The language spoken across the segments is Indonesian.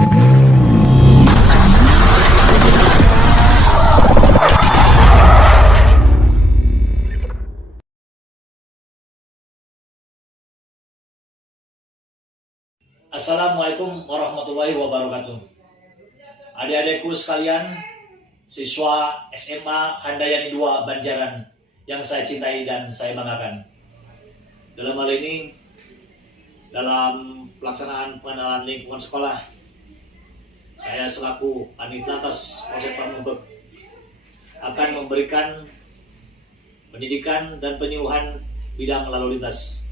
Assalamualaikum warahmatullahi wabarakatuh. Adik-adikku sekalian, siswa SMA Handayani 2 Banjaran yang saya cintai dan saya banggakan. Dalam hal ini, dalam pelaksanaan pengenalan lingkungan sekolah, saya selaku Anitlantas Polsek Pamengpeuk akan memberikan pendidikan dan penyuluhan bidang lalu lintas,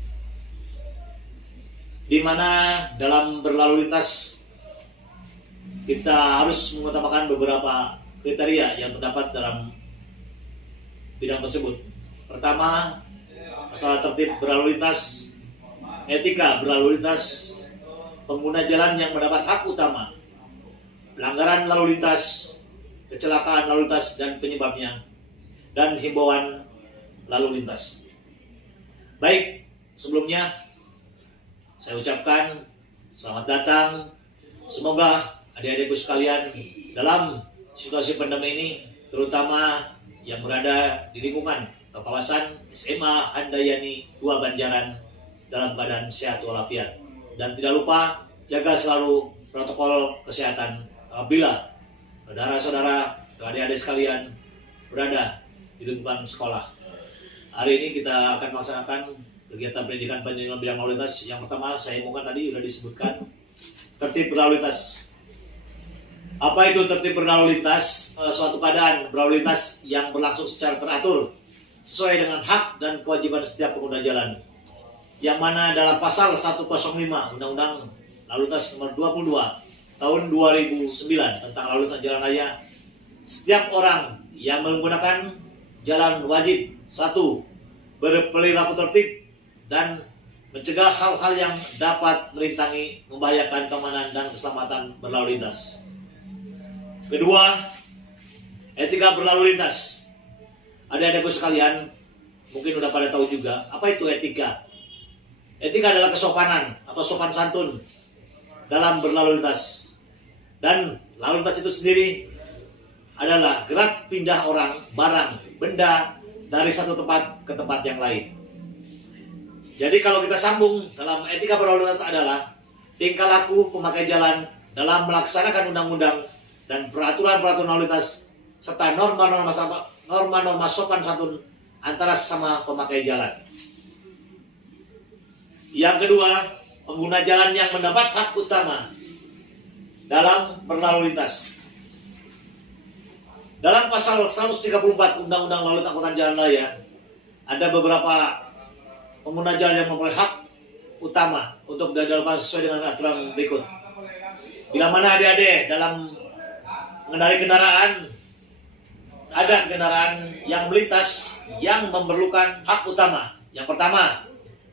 di mana dalam berlalu lintas kita harus mengutamakan beberapa kriteria yang terdapat dalam bidang tersebut. Pertama, masalah tertib berlalu lintas, etika berlalu lintas, pengguna jalan yang mendapat hak utama, pelanggaran lalu lintas, kecelakaan lalu lintas dan penyebabnya, dan himbauan lalu lintas. Baik, sebelumnya saya ucapkan selamat datang. Semoga adik-adikku sekalian dalam situasi pandemi ini, terutama yang berada di lingkungan atau kawasan SMA Handayani 2 Banjaran, dalam keadaan sehat walafiat. Dan tidak lupa jaga selalu protokol kesehatan apabila saudara-saudara atau adik-adik sekalian berada di lingkungan sekolah. Hari ini kita akan melaksanakan kegiatan pendidikan penyuluhan bidang lalu lintas. Yang pertama saya umumkan tadi sudah disebutkan, tertib berlalu lintas. Apa itu tertib berlalu lintas? Suatu keadaan berlalu lintas yang berlangsung secara teratur sesuai dengan hak dan kewajiban setiap pengguna jalan, yang mana dalam pasal 105 Undang-Undang Lalu Lintas nomor 22 tahun 2009 tentang lalu lintas jalan raya, setiap orang yang menggunakan jalan wajib: 1. Berperilaku tertib dan mencegah hal-hal yang dapat merintangi, membahayakan keamanan dan keselamatan berlalu lintas. Kedua, etika berlalu lintas. Adik-adikku sekalian, mungkin udah pada tahu juga apa itu etika. Etika adalah kesopanan atau sopan santun dalam berlalu lintas. Dan lalu lintas itu sendiri adalah gerak pindah orang, barang, benda dari satu tempat ke tempat yang lain. Jadi kalau kita sambung, dalam etika berlalu lintas adalah tingkah laku pemakai jalan dalam melaksanakan undang-undang dan peraturan-peraturan lalu lintas, serta norma-norma sopan santun antara sesama pemakai jalan. Yang kedua, pengguna jalan yang mendapat hak utama dalam berlalu lintas. Dalam pasal 134 Undang-Undang Lalu Lintas Angkutan Jalan Raya, ada beberapa pengguna jalan yang memperoleh hak utama untuk dilakukan sesuai dengan aturan berikut. Bila mana adik-adik dalam mengendarai kendaraan, ada kendaraan yang melintas yang memerlukan hak utama. Yang pertama,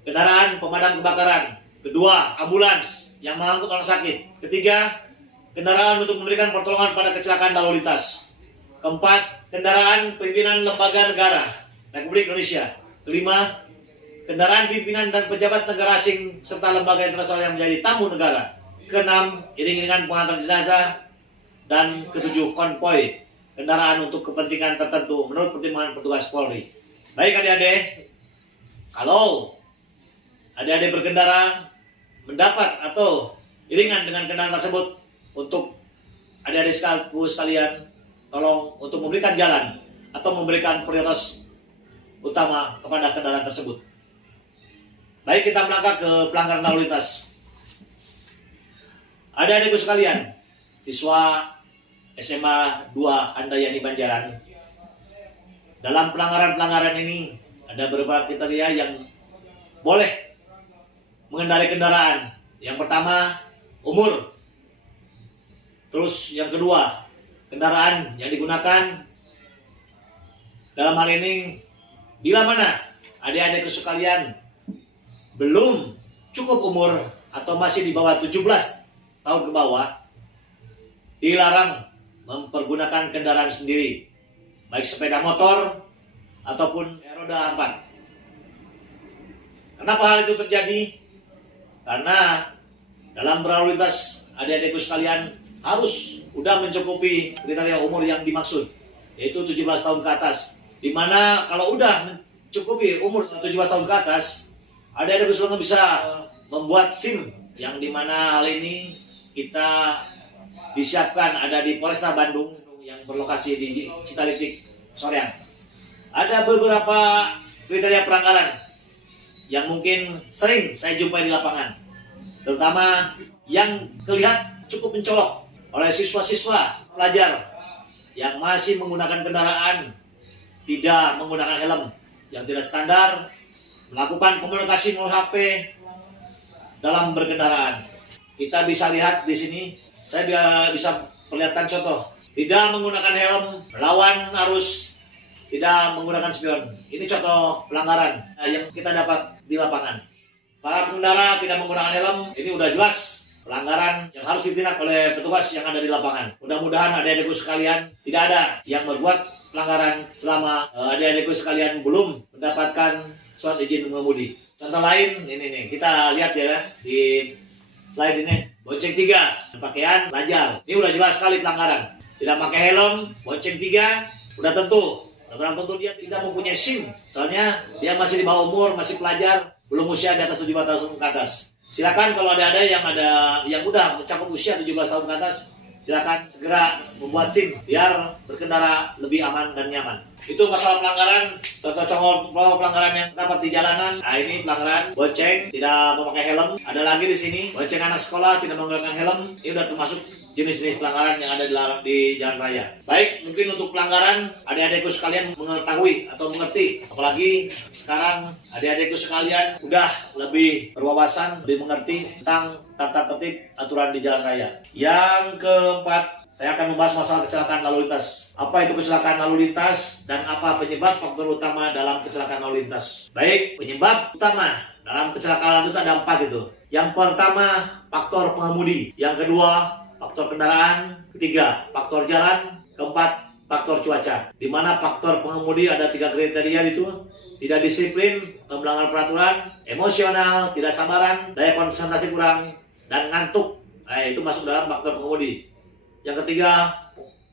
kendaraan pemadam kebakaran. Kedua, ambulans yang mengangkut orang sakit. Ketiga, kendaraan untuk memberikan pertolongan pada kecelakaan lalu lintas. Keempat, kendaraan pimpinan lembaga negara Republik Indonesia. Kelima, kendaraan pimpinan dan pejabat negara asing serta lembaga internasional yang menjadi tamu negara. Keenam, iring-iringan pengantar jenazah. Dan ketujuh, konvoy kendaraan untuk kepentingan tertentu menurut pertimbangan petugas Polri. Baik adik-adik, kalau adik-adik berkendara mendapat atau iringan dengan kendaraan tersebut, untuk adik-adik sekalian tolong untuk memberikan jalan atau memberikan prioritas utama kepada kendaraan tersebut. Baik, kita melangkah ke pelanggaran lalu lintas. Adik-adikku sekalian, siswa SMA 2 Handayani Banjaran, dalam pelanggaran-pelanggaran ini ada beberapa kriteria yang boleh mengendarai kendaraan. Yang pertama, umur. Terus yang kedua, kendaraan yang digunakan. Dalam hal ini, bila mana adik-adikku sekalian belum cukup umur atau masih di bawah 17 tahun ke bawah, dilarang mempergunakan kendaraan sendiri, baik sepeda motor ataupun roda 4. Kenapa hal itu terjadi? Karena dalam berlalu lintas adik-adikku sekalian harus udah mencukupi kriteria umur yang dimaksud, yaitu 17 tahun ke atas. Dimana kalau udah mencukupi umur 17 tahun ke atas, adik-adikku sekalian bisa membuat SIM, yang dimana hal ini kita disiapkan ada di Polresta Bandung yang berlokasi di Citalitik, Soreang. Ada beberapa kriteria pelanggaran yang mungkin sering saya jumpai di lapangan, terutama yang terlihat cukup mencolok oleh siswa-siswa pelajar yang masih menggunakan kendaraan tidak menggunakan helm, yang tidak standar, melakukan komunikasi melalui HP dalam berkendaraan. Kita bisa lihat di sini, saya bisa perlihatkan contoh, tidak menggunakan helm, melawan arus, tidak menggunakan spion. Ini contoh pelanggaran yang kita dapat di lapangan. Para pengendara tidak menggunakan helm, ini udah jelas pelanggaran yang harus ditindak oleh petugas yang ada di lapangan. Mudah-mudahan adik-adikku sekalian tidak ada yang berbuat pelanggaran selama adik-adikku sekalian belum mendapatkan surat izin mengemudi. Contoh lain, ini nih, kita lihat ya di slide ini, bonceng 3, pakaian pelajar. Ini udah jelas sekali pelanggaran. Tidak pakai helm, bonceng 3, udah tentu dia tidak mempunyai SIM. Soalnya dia masih di bawah umur, masih pelajar, belum usia di atas 17 tahun ke atas. Silakan kalau ada yang udah mencakup usia 17 tahun ke atas, silakan segera membuat SIM biar berkendara lebih aman dan nyaman. Itu masalah pelanggaran, contoh pelanggaran yang dapat di jalanan. Nah, ini pelanggaran bonceng tidak memakai helm. Ada lagi di sini bonceng anak sekolah tidak menggunakan helm. Ini udah termasuk jenis-jenis pelanggaran yang ada di jalan raya. Baik, mungkin untuk pelanggaran adik-adikku sekalian mengetahui atau mengerti. Apalagi sekarang adik-adikku sekalian udah lebih berwawasan, lebih mengerti tentang tata tertib aturan di jalan raya. Yang keempat, saya akan membahas masalah kecelakaan lalu lintas. Apa itu kecelakaan lalu lintas dan apa penyebab faktor utama dalam kecelakaan lalu lintas? Baik, penyebab utama dalam kecelakaan lalu lintas ada 4 itu. Yang pertama, faktor pengemudi. Yang kedua, faktor kendaraan. Ketiga, faktor jalan. Keempat, faktor cuaca. Di mana faktor pengemudi ada 3 kriteria itu. Tidak disiplin atau melanggar peraturan, emosional, tidak sabaran, daya konsentrasi kurang, dan ngantuk. Nah, itu masuk dalam faktor pengemudi. Yang ketiga,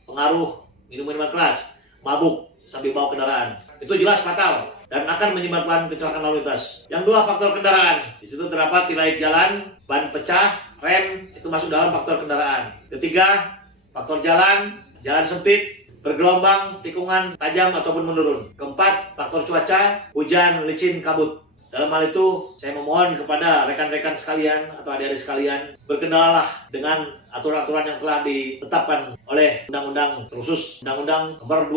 pengaruh minum minuman keras, mabuk sambil bawa kendaraan. Itu jelas fatal dan akan menyebabkan kecelakaan lalu lintas. Yang 2, faktor kendaraan. Di situ terdapat tirai jalan, ban pecah, rem, itu masuk dalam faktor kendaraan. Ketiga, faktor jalan sempit, bergelombang, tikungan tajam ataupun menurun. Keempat, faktor cuaca, hujan, licin, kabut. Dalam hal itu, saya memohon kepada rekan-rekan sekalian atau adik-adik sekalian, berkendaralah dengan aturan-aturan yang telah ditetapkan oleh Undang-Undang, terkhusus Undang-Undang Nomor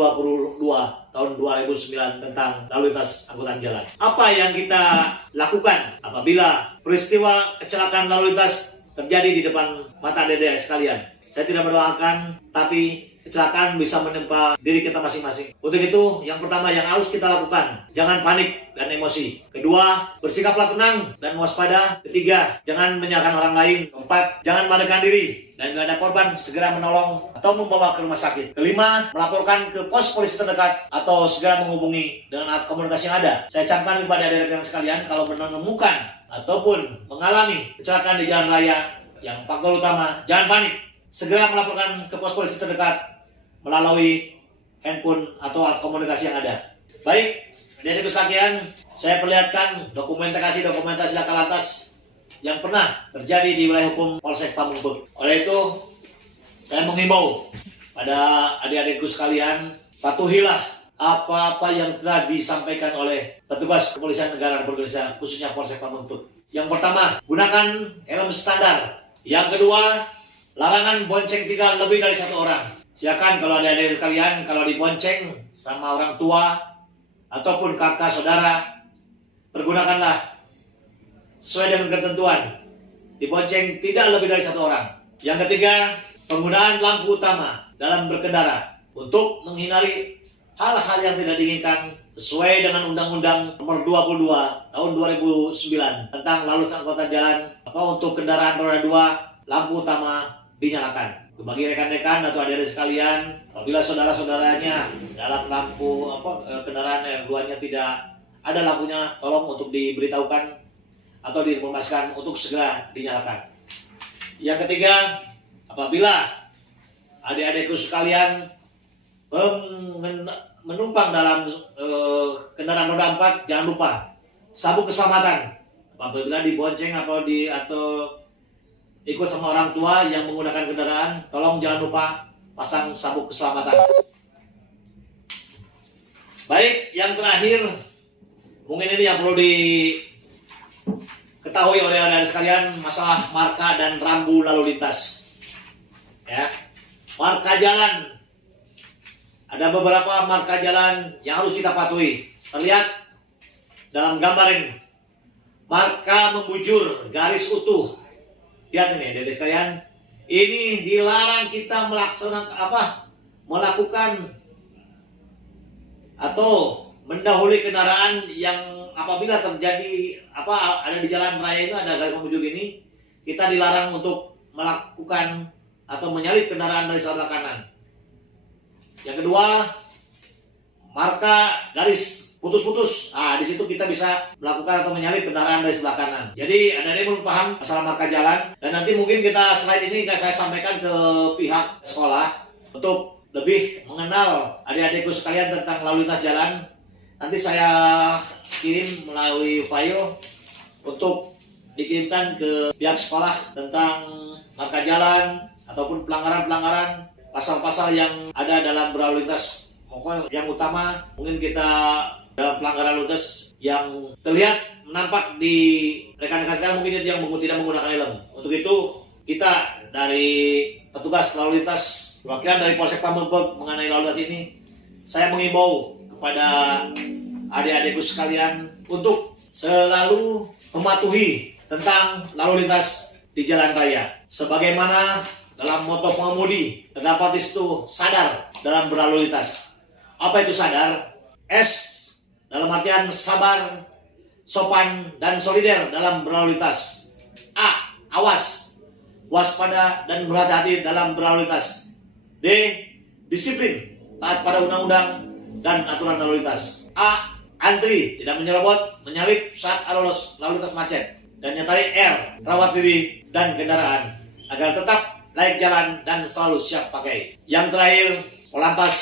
22 Tahun 2009 tentang lalu lintas angkutan jalan. Apa yang kita lakukan apabila peristiwa kecelakaan lalu lintas terjadi di depan mata adik-adik sekalian? Saya tidak mendoakan, tapi kecelakaan bisa menimpa diri kita masing-masing. Untuk itu, yang pertama yang harus kita lakukan, jangan panik dan emosi. Kedua, bersikaplah tenang dan waspada. Ketiga, jangan menyalahkan orang lain. Keempat, jangan melarikan diri. Dan bila ada korban, segera menolong atau membawa ke rumah sakit. Kelima, melaporkan ke pos polisi terdekat atau segera menghubungi dengan alat komunikasi yang ada. Saya camkan kepada adik-adik sekalian, kalau menemukan ataupun mengalami kecelakaan di jalan raya, yang faktor utama, jangan panik. Segera melaporkan ke pos polisi terdekat melalui handphone atau alat komunikasi yang ada. Baik, adik-adik sekalian, saya perlihatkan dokumentasi laka lantas yang pernah terjadi di wilayah hukum Polsek Pamengpeuk. Oleh itu, saya menghimbau pada adik-adikku sekalian, patuhilah apa-apa yang telah disampaikan oleh petugas kepolisian negara Republik Indonesia, khususnya Polsek Pamengpeuk. Yang pertama, gunakan helm standar. Yang kedua, larangan bonceng 3 lebih dari 1 orang. Silakan kalau ada adik sekalian, kalau dibonceng sama orang tua ataupun kakak saudara, pergunakanlah sesuai dengan ketentuan. Dibonceng tidak lebih dari 1 orang. Yang ketiga, penggunaan lampu utama dalam berkendara untuk menghindari hal-hal yang tidak diinginkan sesuai dengan Undang-Undang Nomor 22 Tahun 2009 tentang lalu lintas angkutan jalan. Untuk kendaraan roda 2, lampu utama dinyalakan. Bagi rekan-rekan atau adik-adik sekalian, apabila saudara-saudaranya dalam lampu kendaraan R2-nya tidak ada lampunya, tolong untuk diberitahukan atau diinformasikan untuk segera dinyalakan. Yang ketiga, apabila adik-adikku sekalian menumpang dalam kendaraan roda 4, jangan lupa sabuk keselamatan. Apabila dibonceng atau ikut sama orang tua yang menggunakan kendaraan, tolong jangan lupa pasang sabuk keselamatan. Baik, yang terakhir mungkin ini yang perlu diketahui oleh adik-adik sekalian, masalah marka dan rambu lalu lintas. Ya, marka jalan. Ada beberapa marka jalan yang harus kita patuhi. Terlihat dalam gambar ini. Marka membujur, garis utuh. Lihat ini, adik-adik sekalian. Ini dilarang kita melakukan atau mendahului kendaraan yang apabila terjadi ada di jalan raya itu ada garis membujur ini, kita dilarang untuk melakukan atau menyalip kendaraan dari sebelah kanan. Yang kedua, marka garis putus-putus. Di situ kita bisa melakukan atau menyalip kendaraan dari sebelah kanan. Jadi adik-adik belum paham masalah marka jalan, dan nanti mungkin kita slide ini saya sampaikan ke pihak sekolah untuk lebih mengenal adik-adikku sekalian tentang lalu lintas jalan. Nanti saya kirim melalui file untuk dikirimkan ke pihak sekolah tentang marka jalan ataupun pelanggaran-pelanggaran, pasal-pasal yang ada dalam berlalu lintas. Pokoknya yang utama mungkin kita dalam pelanggaran lalu lintas yang terlihat nampak di rekan-rekan sekalian mungkin itu yang tidak menggunakan helm. Untuk itu kita dari petugas lalu lintas, perwakilan dari Polsek Pamengpeuk mengenai lalu lintas ini, saya mengimbau kepada adik-adikku sekalian untuk selalu mematuhi tentang lalu lintas di jalan raya. Sebagaimana dalam moto pengemudi terdapat di situ sadar dalam berlalu lintas. Apa itu sadar? S dalam artian sabar, sopan, dan solider dalam berlalu lintas. A. Awas, waspada, dan berhati-hati dalam berlalu lintas. D. Disiplin, taat pada undang-undang dan aturan lalu lintas. A. Antri, tidak menyerobot, menyalip saat lalu lintas macet. Dan yang tadi R. Rawat diri dan kendaraan agar tetap layak jalan dan selalu siap pakai. Yang terakhir, Polantas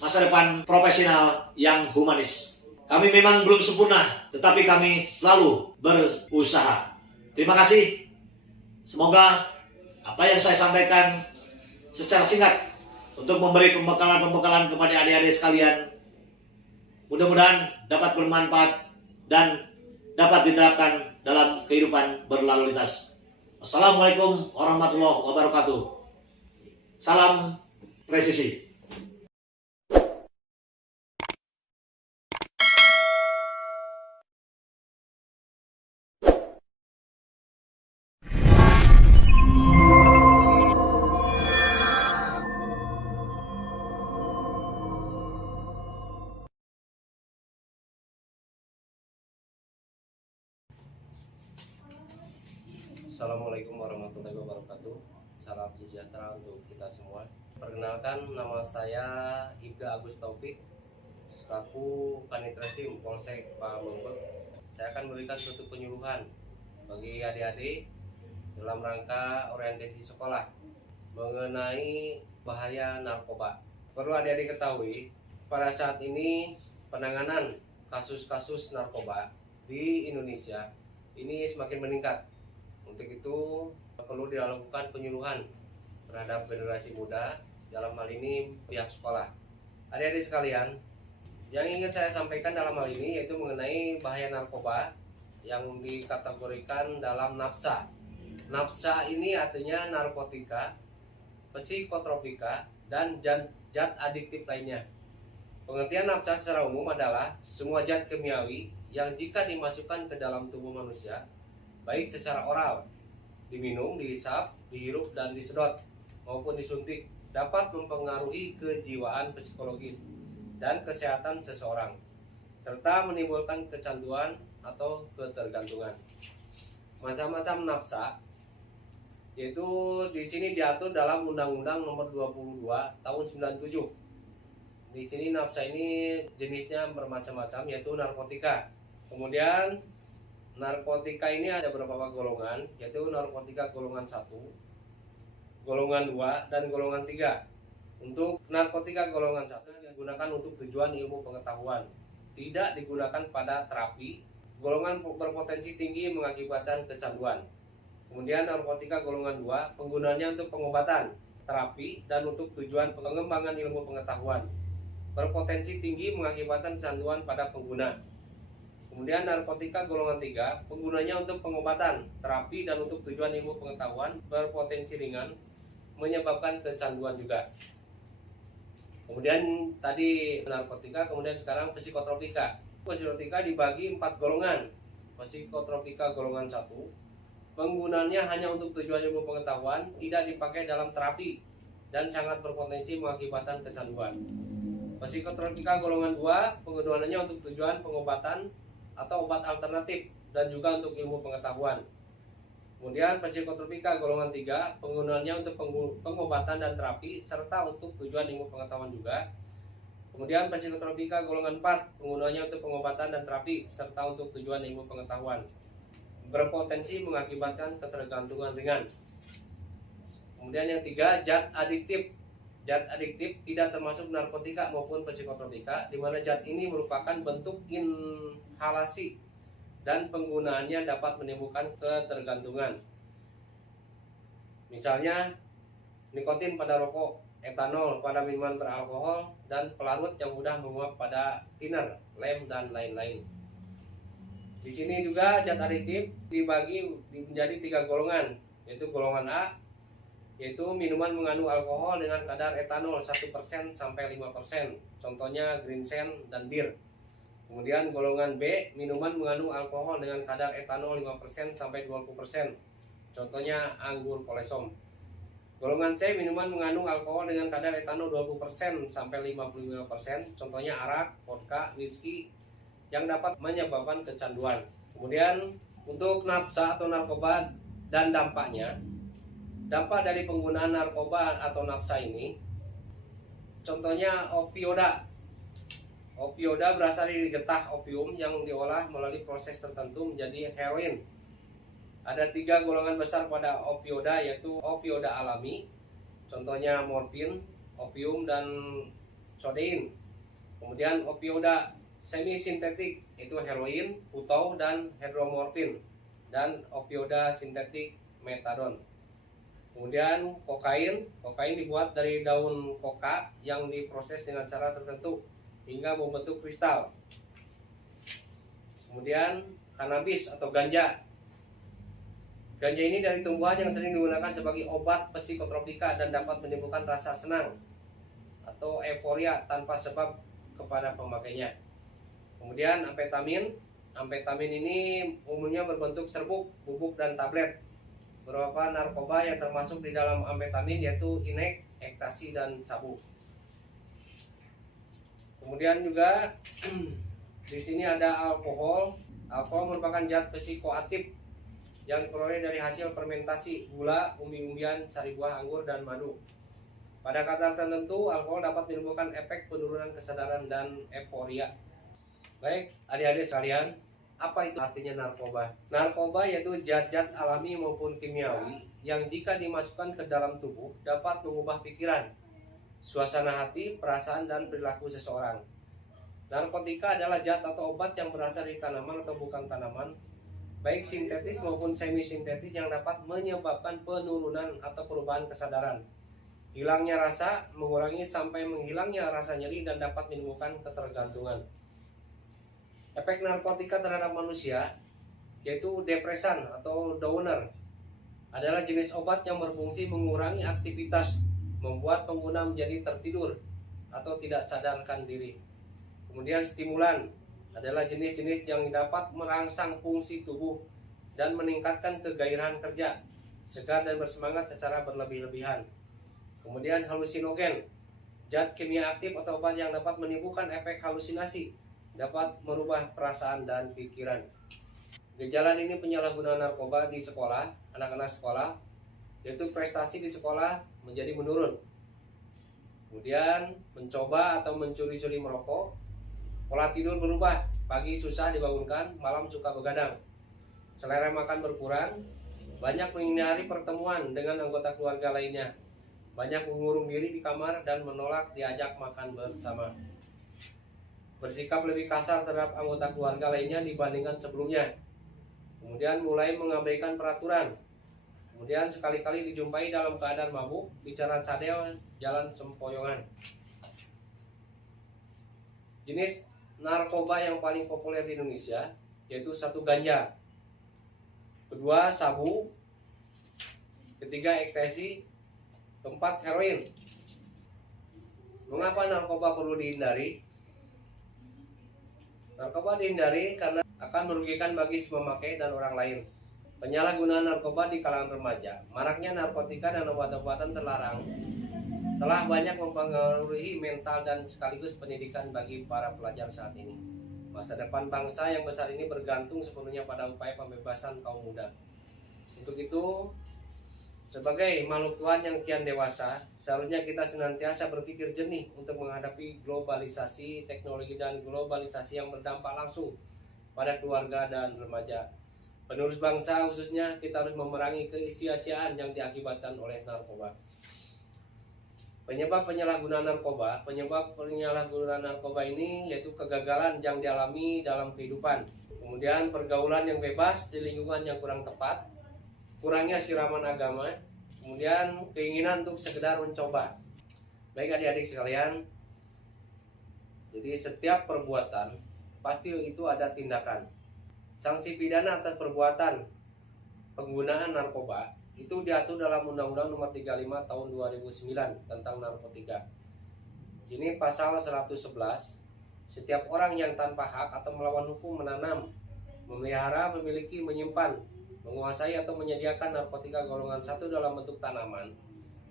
masa depan profesional yang humanis. Kami memang belum sempurna, tetapi kami selalu berusaha. Terima kasih. Semoga apa yang saya sampaikan secara singkat untuk memberi pembekalan kepada adik-adik sekalian, mudah-mudahan dapat bermanfaat dan dapat diterapkan dalam kehidupan berlalu lintas. Assalamualaikum warahmatullahi wabarakatuh. Salam presisi. Assalamualaikum warahmatullahi wabarakatuh. Salam sejahtera untuk kita semua. Perkenalkan, nama saya Ibda Agus Taufik, selaku Kanitretim Polsek Pamengpeuk. Saya akan memberikan suatu penyuluhan bagi adik-adik dalam rangka orientasi sekolah mengenai bahaya narkoba. Perlu adik-adik ketahui, pada saat ini penanganan kasus-kasus narkoba di Indonesia ini semakin meningkat. Untuk itu perlu dilakukan penyuluhan terhadap generasi muda, dalam hal ini pihak sekolah. Adik-adik sekalian, yang ingin saya sampaikan dalam hal ini yaitu mengenai bahaya narkoba yang dikategorikan dalam NAPSA. NAPSA ini artinya narkotika, psikotropika, dan zat adiktif lainnya. Pengertian NAPSA secara umum adalah semua zat kimiawi yang jika dimasukkan ke dalam tubuh manusia, baik secara oral, diminum, dihisap, dihirup, dan disedot, maupun disuntik, dapat mempengaruhi kejiwaan, psikologis, dan kesehatan seseorang, serta menimbulkan kecanduan atau ketergantungan. Macam-macam NAPSA, yaitu di sini diatur dalam Undang-Undang Nomor 22 Tahun 97. Di sini NAPSA ini jenisnya bermacam-macam, yaitu narkotika. Kemudian narkotika ini ada beberapa golongan, yaitu narkotika golongan 1, golongan 2 dan golongan 3. Untuk narkotika golongan 1 digunakan untuk tujuan ilmu pengetahuan, tidak digunakan pada terapi. Golongan berpotensi tinggi mengakibatkan kecanduan. Kemudian narkotika golongan 2 penggunaannya untuk pengobatan, terapi, dan untuk tujuan pengembangan ilmu pengetahuan. Berpotensi tinggi mengakibatkan kecanduan pada pengguna. Kemudian narkotika golongan 3 penggunanya untuk pengobatan, terapi, dan untuk tujuan ilmu pengetahuan, berpotensi ringan menyebabkan kecanduan juga. Kemudian tadi narkotika, kemudian sekarang psikotropika. Psikotropika dibagi 4 golongan. Psikotropika golongan 1 penggunaannya hanya untuk tujuan ilmu pengetahuan, tidak dipakai dalam terapi, dan sangat berpotensi mengakibatkan kecanduan. Psikotropika golongan 2 penggunaannya untuk tujuan pengobatan atau obat alternatif dan juga untuk ilmu pengetahuan. Kemudian psikotropika golongan 3 penggunaannya untuk pengobatan dan terapi serta untuk tujuan ilmu pengetahuan juga. Kemudian psikotropika golongan 4 penggunaannya untuk pengobatan dan terapi serta untuk tujuan ilmu pengetahuan. Berpotensi mengakibatkan ketergantungan ringan. Kemudian yang 3, zat adiktif. Zat adiktif tidak termasuk narkotika maupun psikotropika, di mana zat ini merupakan bentuk inhalasi dan penggunaannya dapat menimbulkan ketergantungan. Misalnya nikotin pada rokok, etanol pada minuman beralkohol, dan pelarut yang mudah menguap pada thinner, lem, dan lain-lain. Di sini juga zat adiktif dibagi menjadi 3 golongan, yaitu golongan A, yaitu minuman mengandung alkohol dengan kadar etanol 1% sampai 5%, contohnya Greensen dan bir. Kemudian golongan B, minuman mengandung alkohol dengan kadar etanol 5% sampai 20%, contohnya anggur kolesom. Golongan C, minuman mengandung alkohol dengan kadar etanol 20% sampai 55%, contohnya arak, vodka, whisky, yang dapat menyebabkan kecanduan. Kemudian untuk nafsa atau narkoba dan dampaknya. Dampak dari penggunaan narkoba atau nafsa ini, contohnya opioda. Opioda berasal dari getah opium yang diolah melalui proses tertentu menjadi heroin. Ada 3 golongan besar pada opioda, yaitu opioda alami, contohnya morfin, opium, dan codein. Kemudian opioda semi sintetik, itu heroin, putau, dan hidromorfin, dan opioda sintetik metadon. Kemudian kokain dibuat dari daun koka yang diproses dengan cara tertentu hingga membentuk kristal. Kemudian kanabis atau ganja. Ganja ini dari tumbuhan yang sering digunakan sebagai obat psikotropika dan dapat menimbulkan rasa senang atau euforia tanpa sebab kepada pemakainya. Kemudian amfetamin ini umumnya berbentuk serbuk, bubuk, dan tablet. Beberapa narkoba yang termasuk di dalam amfetamin yaitu inek, ekstasi, dan sabu. Kemudian juga di sini ada alkohol. Alkohol merupakan zat psikoaktif yang diperoleh dari hasil fermentasi gula, umbi-umbian, sari buah anggur, dan madu. Pada kadar tertentu, alkohol dapat menimbulkan efek penurunan kesadaran dan euforia. Baik, adik-adik sekalian, apa itu artinya narkoba? Narkoba yaitu zat-zat alami maupun kimiawi yang jika dimasukkan ke dalam tubuh dapat mengubah pikiran, suasana hati, perasaan, dan perilaku seseorang. Narkotika adalah zat atau obat yang berasal dari tanaman atau bukan tanaman, baik sintetis maupun semi sintetis, yang dapat menyebabkan penurunan atau perubahan kesadaran, hilangnya rasa, mengurangi sampai menghilangnya rasa nyeri, dan dapat menimbulkan ketergantungan. Efek narkotika terhadap manusia yaitu depresan atau downer adalah jenis obat yang berfungsi mengurangi aktivitas, membuat pengguna menjadi tertidur atau tidak sadarkan diri. Kemudian stimulan adalah jenis-jenis yang dapat merangsang fungsi tubuh dan meningkatkan kegairahan kerja, segar dan bersemangat secara berlebih-lebihan. Kemudian halusinogen, zat kimia aktif atau obat yang dapat menimbulkan efek halusinasi, dapat merubah perasaan dan pikiran. Gejala ini penyalahgunaan narkoba di sekolah, anak-anak sekolah, yaitu prestasi di sekolah menjadi menurun. Kemudian mencoba atau mencuri-curi merokok, pola tidur berubah, pagi susah dibangunkan, malam suka begadang, selera makan berkurang, banyak menghindari pertemuan dengan anggota keluarga lainnya, banyak mengurung diri di kamar dan menolak diajak makan bersama. Bersikap lebih kasar terhadap anggota keluarga lainnya dibandingkan sebelumnya. Kemudian mulai mengabaikan peraturan. Kemudian sekali-kali dijumpai dalam keadaan mabuk, bicara cadel, jalan sempoyongan. Jenis narkoba yang paling populer di Indonesia yaitu satu ganja, kedua sabu, ketiga ekstasi, keempat heroin. Mengapa narkoba perlu dihindari? Narkoba dihindari karena akan merugikan bagi si pemakai dan orang lain. Penyalahgunaan narkoba di kalangan remaja, maraknya narkotika dan obat-obatan terlarang telah banyak mempengaruhi mental dan sekaligus pendidikan bagi para pelajar saat ini. Masa depan bangsa yang besar ini bergantung sepenuhnya pada upaya pembebasan kaum muda. Untuk itu, sebagai makhluk Tuhan yang kian dewasa, seharusnya kita senantiasa berpikir jernih untuk menghadapi globalisasi teknologi dan globalisasi yang berdampak langsung pada keluarga dan remaja. Penerus bangsa khususnya kita harus memerangi kesia-siaan yang diakibatkan oleh narkoba. Penyebab penyalahgunaan narkoba ini yaitu kegagalan yang dialami dalam kehidupan, kemudian pergaulan yang bebas di lingkungan yang kurang tepat, kurangnya siraman agama, kemudian keinginan untuk sekedar mencoba. Baik adik-adik sekalian, jadi setiap perbuatan pasti itu ada tindakan. Sanksi pidana atas perbuatan penggunaan narkoba itu diatur dalam Undang-Undang Nomor 35 Tahun 2009 tentang narkotika. Sini pasal 111, setiap orang yang tanpa hak atau melawan hukum menanam, memelihara, memiliki, menyimpan, menguasai atau menyediakan narkotika golongan 1 dalam bentuk tanaman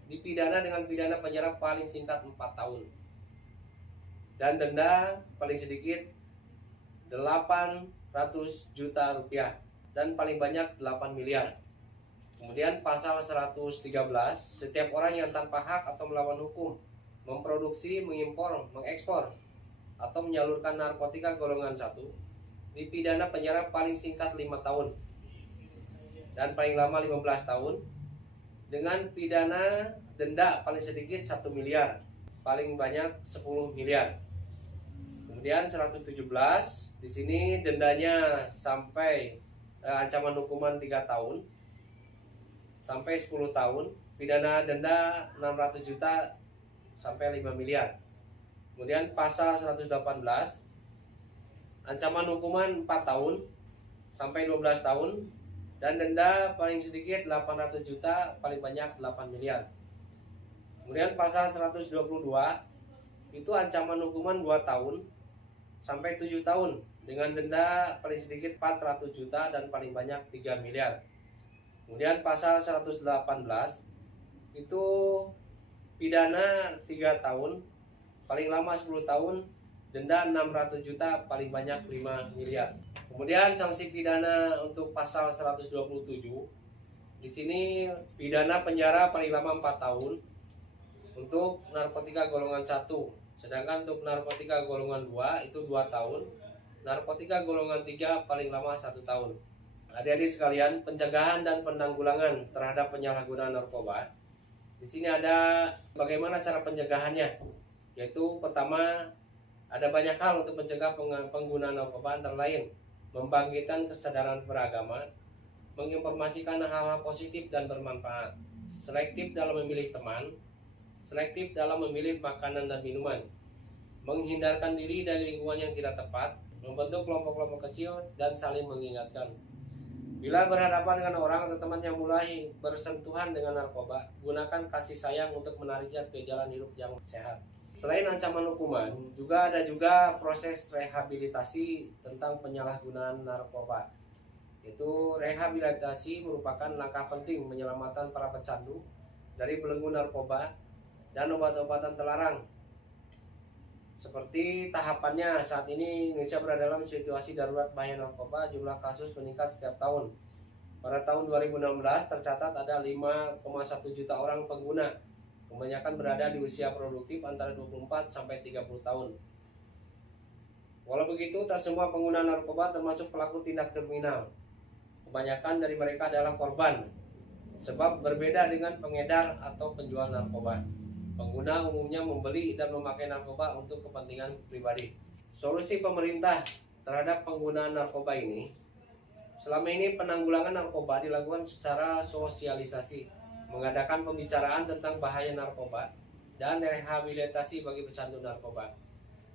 dipidana dengan pidana penjara paling singkat 4 tahun dan denda paling sedikit 800 juta rupiah dan paling banyak 8 miliar. Kemudian pasal 113, setiap orang yang tanpa hak atau melawan hukum memproduksi, mengimpor, mengekspor atau menyalurkan narkotika golongan 1 dipidana penjara paling singkat 5 tahun dan paling lama 15 tahun dengan pidana denda paling sedikit 1 miliar, paling banyak 10 miliar. Kemudian 117, di sini dendanya sampai ancaman hukuman 3 tahun sampai 10 tahun, pidana denda 600 juta sampai 5 miliar. Kemudian pasal 118, ancaman hukuman 4 tahun sampai 12 tahun dan denda paling sedikit 800 juta, paling banyak 8 miliar. Kemudian pasal 122 itu ancaman hukuman 2 tahun sampai 7 tahun dengan denda paling sedikit 400 juta dan paling banyak 3 miliar. Kemudian pasal 118 itu pidana 3 tahun, paling lama 10 tahun, denda 600 juta, paling banyak 5 miliar. Kemudian sanksi pidana untuk pasal 127, di sini pidana penjara paling lama 4 tahun untuk narkotika golongan 1, sedangkan untuk narkotika golongan 2 itu 2 tahun, narkotika golongan 3 paling lama 1 tahun. Adik-adik sekalian, pencegahan dan penanggulangan terhadap penyalahgunaan narkoba. Di sini ada bagaimana cara pencegahannya, yaitu pertama ada banyak hal untuk mencegah penggunaan narkoba, antara lain membangkitkan kesadaran beragama, menginformasikan hal-hal positif dan bermanfaat, selektif dalam memilih teman, selektif dalam memilih makanan dan minuman, menghindarkan diri dari lingkungan yang tidak tepat, membentuk kelompok-kelompok kecil, dan saling mengingatkan. Bila berhadapan dengan orang atau teman yang mulai bersentuhan dengan narkoba, gunakan kasih sayang untuk menariknya ke jalan hidup yang sehat. Selain ancaman hukuman, juga ada proses rehabilitasi tentang penyalahgunaan narkoba. Itu rehabilitasi merupakan langkah penting menyelamatkan para pecandu dari belenggu narkoba dan obat-obatan terlarang. Seperti tahapannya, saat ini Indonesia berada dalam situasi darurat bahaya narkoba, jumlah kasus meningkat setiap tahun. Pada tahun 2016 tercatat ada 5,1 juta orang pengguna, kebanyakan berada di usia produktif antara 24 sampai 30 tahun. Walau begitu, tak semua pengguna narkoba termasuk pelaku tindak kriminal. kebanyakan dari mereka adalah korban. Sebab berbeda dengan pengedar atau penjual narkoba. Pengguna umumnya membeli dan memakai narkoba untuk kepentingan pribadi. Solusi pemerintah terhadap penggunaan narkoba ini, selama ini penanggulangan narkoba dilakukan secara sosialisasi, mengadakan pembicaraan tentang bahaya narkoba, dan rehabilitasi bagi pecandu narkoba.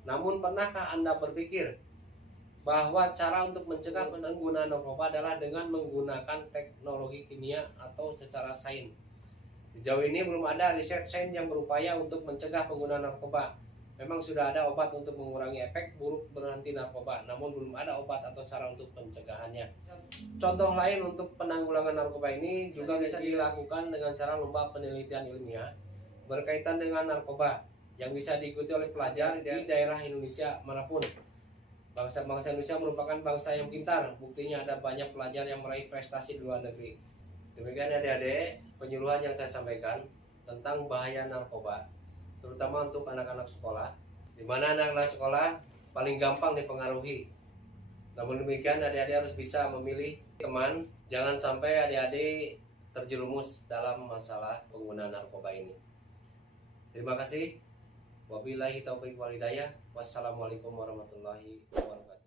Namun pernahkah Anda berpikir bahwa cara untuk mencegah penggunaan narkoba adalah dengan menggunakan teknologi kimia atau secara sains? Sejauh ini belum ada riset sains yang berupaya untuk mencegah penggunaan narkoba. Memang sudah ada obat untuk mengurangi efek buruk berhenti narkoba, namun belum ada obat atau cara untuk pencegahannya. Contoh lain untuk penanggulangan narkoba ini juga bisa dilakukan dengan cara lomba penelitian ilmiah berkaitan dengan narkoba yang bisa diikuti oleh pelajar di daerah Indonesia manapun. Bangsa-bangsa Indonesia merupakan bangsa yang pintar, buktinya ada banyak pelajar yang meraih prestasi di luar negeri. Demikian adik-adik penyuluhan yang saya sampaikan tentang bahaya narkoba, terutama untuk anak-anak sekolah, di mana anak-anak sekolah paling gampang dipengaruhi. Namun demikian adik-adik harus bisa memilih teman, jangan sampai adik-adik terjerumus dalam masalah penggunaan narkoba ini. Terima kasih. Wabillahi taufiq wal hidayah. Wassalamualaikum warahmatullahi wabarakatuh.